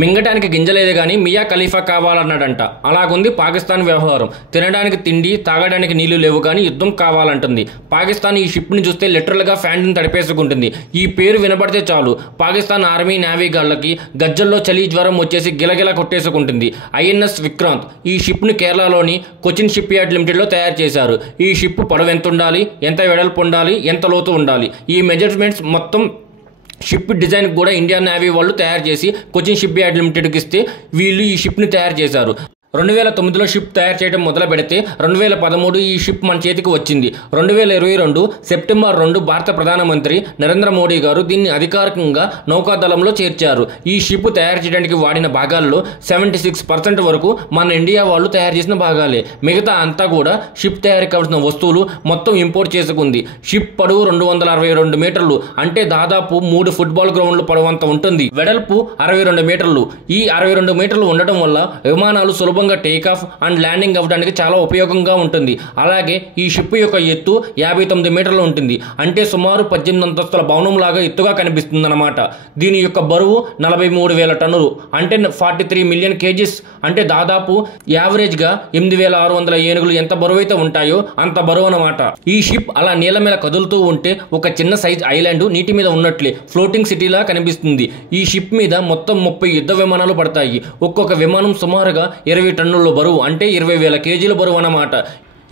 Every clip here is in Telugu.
మింగటానికి గింజలేదు గాని మియా ఖలీఫా కావాలన్నాడంట. అలాగుంది పాకిస్తాన్ వ్యవహారం. తినడానికి తిండి, తాగడానికి నీళ్లు లేవు కానీ యుద్ధం కావాలంటుంది. పాకిస్తాన్ ఈ షిప్ ని చూస్తే లిటరల్ గా ఫ్యాంట్ని తడిపేసుకుంటుంది. ఈ పేరు వినపడితే చాలు పాకిస్తాన్ ఆర్మీ నేవీ గాళ్ళకి గజ్జల్లో చలి జ్వరం వచ్చేసి గిలగిల కొట్టేసుకుంటుంది. ఐఎన్ఎస్ విక్రాంత్ ఈ షిప్ ని కేరళలోని కొచ్చిన్ షిప్ యార్డ్ లిమిటెడ్ లో తయారు చేశారు. ఈ షిప్ పొడవు ఎంత ఉండాలి, ఎంత వెడల్పు ఉండాలి, ఎంత లోతు ఉండాలి, ఈ మెజర్మెంట్స్ మొత్తం షిప్ డిజైన్ కూడా ఇండియన్ నేవీ వాళ్ళు తయారు చేసి కొచ్చిన్ షిప్ యార్డ్ లిమిటెడ్కి ఇస్తే వీళ్ళు ఈ షిప్ని తయారు చేశారు. 2009లో షిప్ తయారు చేయడం మొదలు పెడితే 2013 ఈ షిప్ మన చేతికి వచ్చింది. 2022 సెప్టెంబర్ 2 భారత ప్రధానమంత్రి నరేంద్ర మోడీ గారు దీన్ని అధికారికంగా నౌకాదళంలో చేర్చారు. ఈ షిప్ తయారు చేయడానికి వాడిన భాగాల్లో 76% వరకు మన ఇండియా వాళ్ళు తయారు చేసిన భాగాలే. మిగతా అంతా కూడా షిప్ తయారీ కావాల్సిన వస్తువులు మొత్తం ఇంపోర్ట్ చేసుకుంది. షిప్ పొడవు 262 మీటర్లు, అంటే దాదాపు 3 ఫుట్బాల్ గ్రౌండ్లు పొడవంత ఉంటుంది. వెడల్పు 62 మీటర్లు. ఈ 62 మీటర్లు ఉండటం వల్ల విమానాలు సులభంగా టేక్ ఆఫ్ అండ్ ల్యాండింగ్ అవ్వడానికి చాలా ఉపయోగంగా ఉంటుంది. అలాగే ఈ షిప్ యొక్క ఎత్తు 59 మీటర్లు ఉంటుంది, అంటే సుమారు 18 అంతస్తుల భవనం లాగా ఎత్తుగా కనిపిస్తుంది అన్నమాట. దీని యొక్క బరువు 43,000 టన్నులు, అంటే 43 మిలియన్ కేజీస్, అంటే దాదాపు యావరేజ్ గా 8,600 ఏనుగులు ఎంత బరువు అయితే ఉంటాయో అంత బరువు అన్నమాట. ఈ షిప్ అలా నీళ్ళ మీద కదులుతూ ఉంటే ఒక చిన్న సైజ్ ఐలాండ్ నీటి మీద ఉన్నట్లే ఫ్లోటింగ్ సిటీలా కనిపిస్తుంది. ఈ షిప్ మీద మొత్తం 30 యుద్ధ విమానాలు పడతాయి. ఒక్కొక్క విమానం సుమారుగా 20 టన్నుల బరువు, అంటే 20,000 కేజీల బరువు అన్నమాట.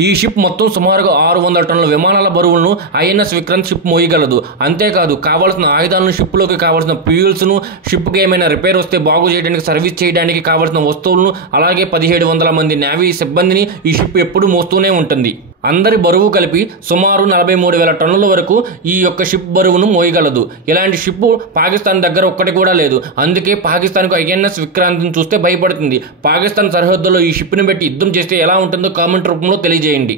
ఈ షిప్ మొత్తం సుమారుగా 600 టన్నుల విమానాల బరువులను ఐఎన్ఎస్ విక్రాంత్ షిప్ మోయగలదు. అంతేకాదు కావాల్సిన ఆయుధాలను, షిప్లోకి కావాల్సిన ఫ్యూయల్స్ను, షిప్కి ఏమైనా రిపేర్ వస్తే బాగు చేయడానికి, సర్వీస్ చేయడానికి కావాల్సిన వస్తువులను, అలాగే 1700 మంది నేవీ సిబ్బందిని ఈ షిప్ ఎప్పుడు మోస్తూనే ఉంటుంది. అందరి బరువు కలిపి సుమారు 43,000 టన్నుల వరకు ఈ యొక్క షిప్ బరువును మోయగలదు. ఇలాంటి షిప్ పాకిస్తాన్ దగ్గర ఒక్కటి కూడా లేదు. అందుకే పాకిస్తాన్కు ఐఎన్ఎస్ విక్రాంత్ని చూస్తే భయపడుతుంది. పాకిస్తాన్ సరిహద్దులో ఈ షిప్ని పెట్టి యుద్ధం చేస్తే ఎలా ఉంటుందో కామెంట్ రూపంలో తెలియజేయండి.